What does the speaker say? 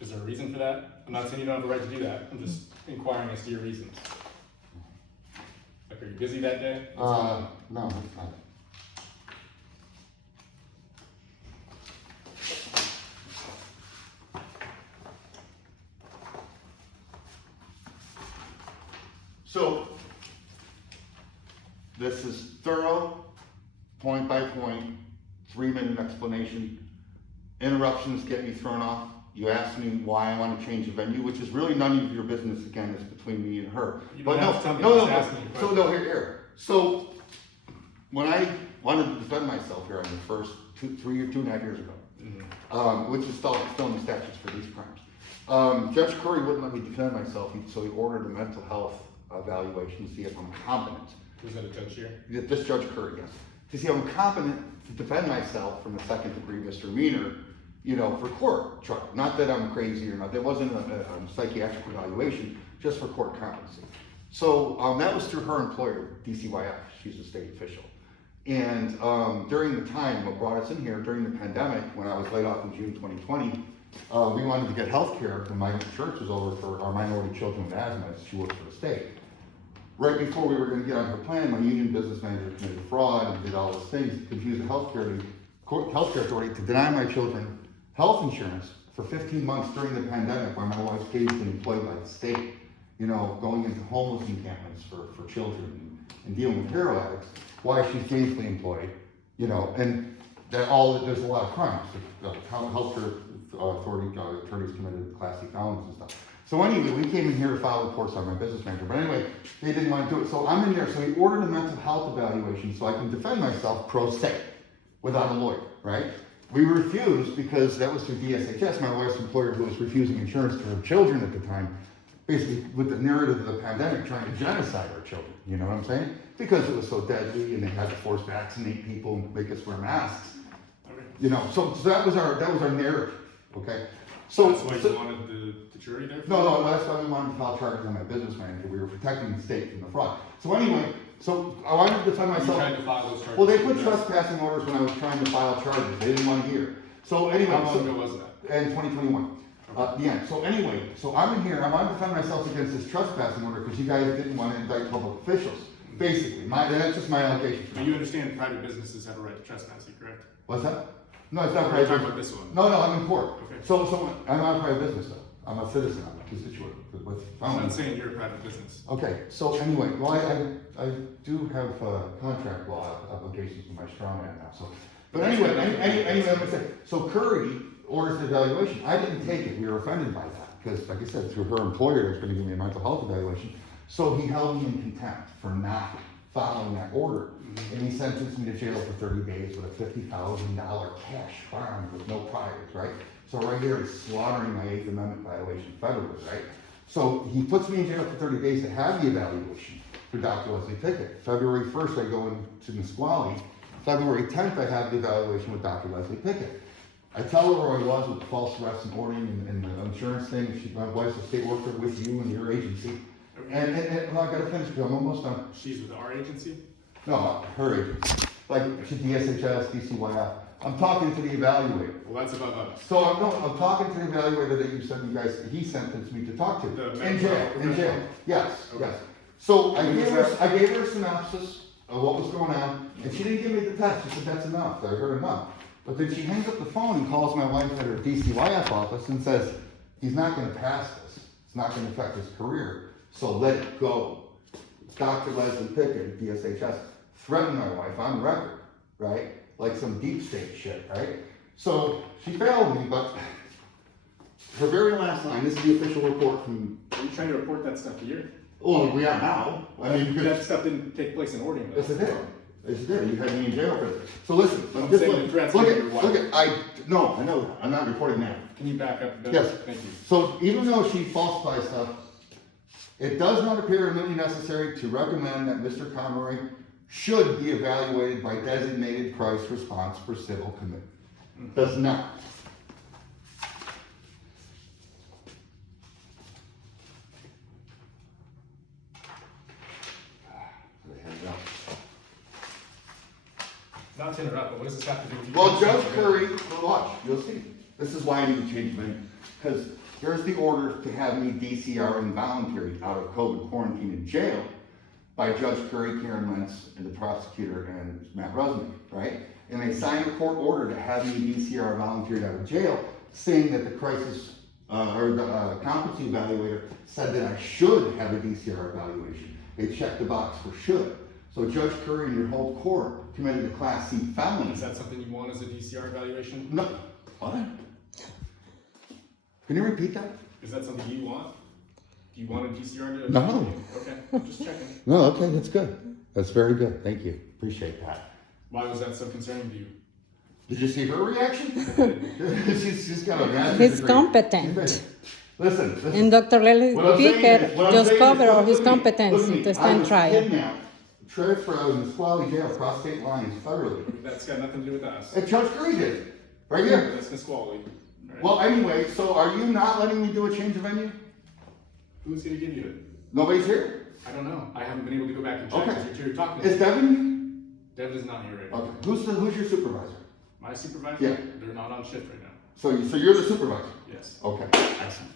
Is there a reason for that? I'm not saying you don't have the right to do that. I'm just inquiring as to your reasons. Like, are you busy that day? No, that's not. So, this is thorough, point by point, 3-minute explanation. Interruptions get me thrown off. You ask me why I want to change the venue, which is really none of your business. Again, it's between me and her. You But don't no, have to tell me, no, just no. ask me a So question. no, here. So when I wanted to defend myself here on the first 2.5 years ago, which is still in the statutes for these crimes, Judge Curry wouldn't let me defend myself, so he ordered a mental health evaluation to see if I'm competent. Was that a judge here? This Judge Curry, yes. To see if I'm competent to defend myself from a second-degree misdemeanor, for court trial. Not that I'm crazy or not. There wasn't a psychiatric evaluation, just for court competency. So that was through her employer, DCYF. She's a state official. And during the time, what brought us in here, during the pandemic, when I was laid off in June 2020, we wanted to get health care when my church was over for our minority children with asthma. She worked for the state. Right before we were going to get on her plan, my union business manager committed fraud and did all those things, confused the healthcare authority to deny my children health insurance for 15 months during the pandemic, while my wife's gainfully employed by the state, going into homeless encampments for children and dealing with hero addicts, why she's gainfully employed, and there's a lot of crimes. The healthcare authority attorneys committed Class C felonies and stuff. So anyway, we came in here to file reports on my business manager. But anyway, they didn't want to do it. So I'm in there. So he ordered a mental health evaluation so I can defend myself pro se without a lawyer, right? We refused because that was through DSHS, my wife's employer, who was refusing insurance to her children at the time, basically with the narrative of the pandemic trying to genocide our children. You know what I'm saying? Because it was so deadly and they had to force vaccinate people and make us wear masks. Okay. So that was our narrative. Okay. So that's why you wanted the jury there? No, that's why we wanted to file charges on my business manager. We were protecting the state from the fraud. So anyway, I wanted to defend myself. You tried to file those charges? Well, they put trespassing orders when I was trying to file charges. They didn't want to hear. So anyway. How long ago was that? In 2021. The end. So anyway, I'm in here. I want to defend myself against this trespassing order because you guys didn't want to indict public officials. Basically, that's just my allegation. But you understand private businesses have a right to trespass you, correct? What's that? No, it's not We're private. talking about this one. No, I'm in court. Okay. So I'm not a private business though. I'm a citizen. I'm a constituent with I'm not saying you're a private business. Okay, so anyway, well, I do have contract law obligations with my strong man now, so. But anyway, let me say, so Curry orders the evaluation. I didn't take it. We were offended by that because, like I said, through her employer, was going to give me a mental health evaluation. So he held me in contempt for not following that order. And he sentenced me to jail for 30 days with a $50,000 cash bond with no priors, right? So right here is slaughtering my 8th Amendment violation federally, right? So he puts me in jail for 30 days to have the evaluation for Dr. Leslie Pickett. February 1st, I go into Nisqually. February 10th, I have the evaluation with Dr. Leslie Pickett. I tell her where I was with the false arrest and Orting and the insurance thing. My wife's a state worker with you and your agency. And well, I gotta finish because I'm almost done. She's with our agency? No, her agency. Like she's DSHS, DCYF. I'm talking to the evaluator. Well, that's above us. So I'm talking to the evaluator that he sentenced me to talk to. In jail. Yes, Okay. yes. So I gave her a synopsis of what was going on, and she didn't give me the test. She said, that's enough. I heard enough. But then she hangs up the phone and calls my wife at her DCYF office and says, he's not going to pass this. It's not going to affect his career. So let it go. Dr. Leslie Pickett, DSHS, threatened my wife on record, right? Like some deep state shit, right? So she failed me, but her very last line, this is the official report from... Are you trying to report that stuff here? Oh, we are now. I mean, because... That stuff didn't take place in Orting, though. Yes, it did. Yes, it did. You had me in jail for this. So listen, I'm just saying the threats look to at, your wife. look at, no, I know that. I'm not reporting that. Can you back up a bit? Yes. Thank you. So even though she falsifies stuff, it does not appear immediately necessary to recommend that Mr. Conroy should be evaluated by designated crisis response for civil commitment. Does not. Not to interrupt, but what does this have to do with you? Well, Judge Curry, watch, you'll see. This is why I need to change my name. because here's the order to have me DCR involuntary out of COVID quarantine in jail by Judge Curry, Karen Lentz, and the prosecutor and Matt Rusnick, right? And they signed a court order to have me DCR volunteered out of jail, saying that the crisis or the competency evaluator said that I should have a DCR evaluation. They checked the box for should. So Judge Curry and your whole court committed a Class C felony. Is that something you want as a DCR evaluation? No. What? Can you repeat that? Is that something you want? Do you want a DCR to? No. Okay, I'm just checking. No, okay, that's good. That's very good. Thank you. Appreciate that. Why was that so concerning to you? Did you see her reaction? she's got a master's He's degree. competent. Listen. And Dr. Lely What I'm saying Picker is- what I'm just saying is, covered all look his at me, competence look at me. to I stand was trial. kidnapped, transferred out of the Nisqually jail across state lines federally. That's got nothing to do with us. And Judge Curry did it. Right here. That's Nisqually. Right? Well, anyway, so are you not letting me do a change of venue? Who's gonna give you it? Nobody's here? I don't know. I haven't been able to go back and check Okay. because you're talking to Is Devin Devin is not here right here? now. Okay. Who's your supervisor? My supervisor? Yeah. They're not on shift right now. So you're the supervisor? Yes. Okay, excellent.